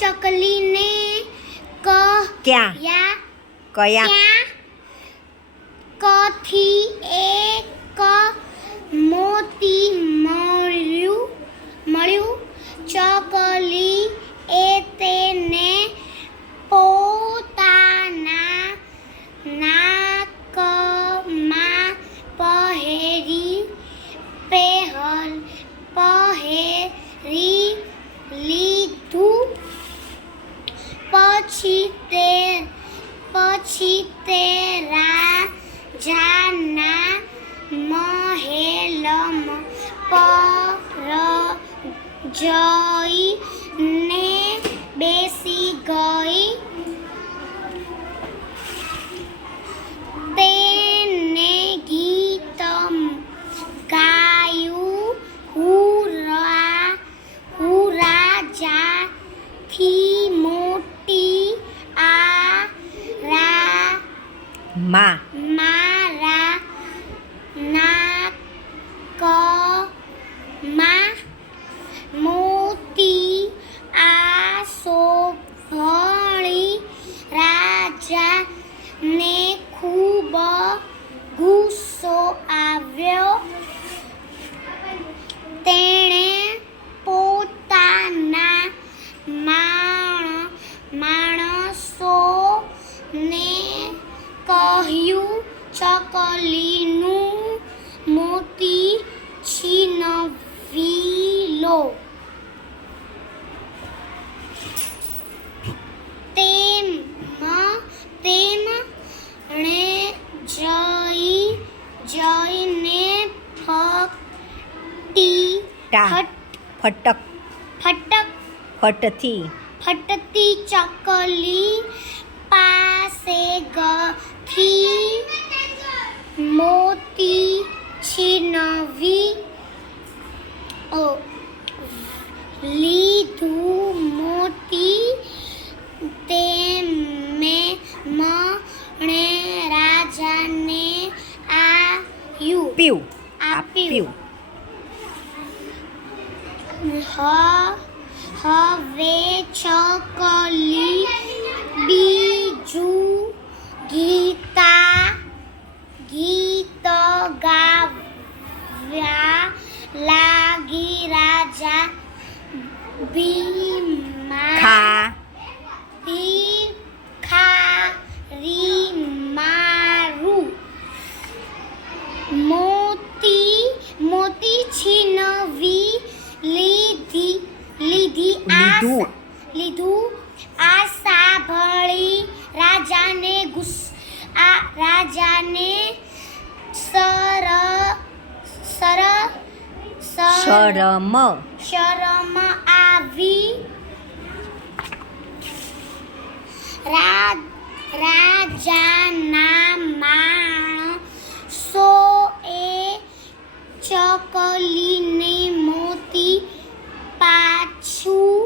ચકલીને કયા કથી એક મોતી મળ્યું. ચકલી એ તેને પોતાના નાકમાં પહેરી લીધું. પછી તે રાજાના મહેલમાં પર જઈને બેસી ગઈ. તેને ગીત ગાયું, હું રાજાથી મોટી મારા નાકમાં મોતી સોંપણી. રાજાને ખૂબ ગુસ્સો આવ્યો. તેણે પોતાના માણસોને કહ્યું, ચકલીનું મોતી છીનવી લો. તેમણે જઈને ફટતી ચકલી પાસે ગઈ. મોતી છીનવી લીધું. મોતી તેમણે રાજાને આપ્યું. હવે ચકલી બીજું ગીત ગાવા લાગી. રાજા ભિખારી મારું મોતી છીનવી લીધું. આ સાંભળી રાજાને શરમ આવી. રાજાના માણસોએ ચકલીને મોતી પાછું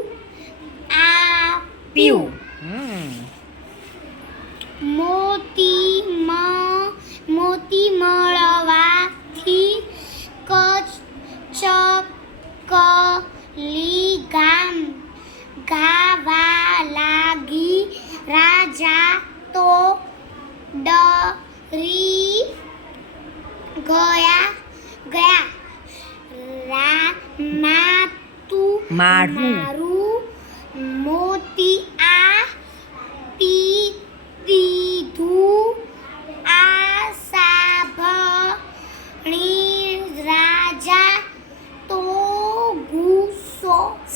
આપ્યું. મોતી મળવાથી ચકલી ગાવા લાગી. રાજા તો ડરી ગયા. મારું મોતી આપી દીધું. આ સાંભળી રાજા તો ગુસ્સામાં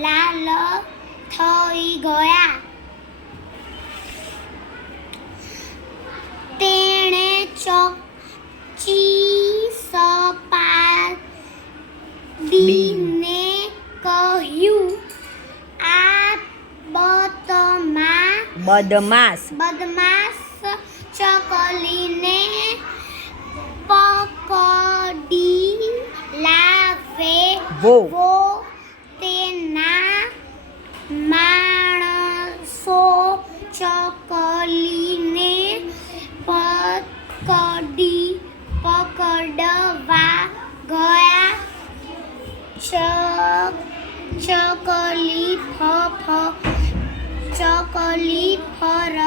લાલ થઈ ગયા. તેણે સપાડીને કહ્યું, આ બદમાશ ચકલીને પકડી લાવે. વો તેના માણસો ચકલીને પકડી ઉડવા ગયા ચકલી ચકલી ફર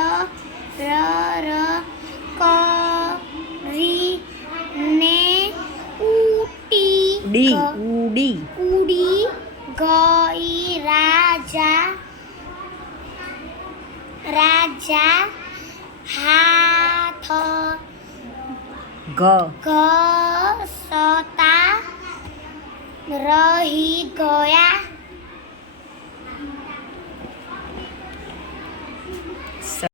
કરીને ઉડી ગઈ રાજા હાથ ઘસતા રહી ગયા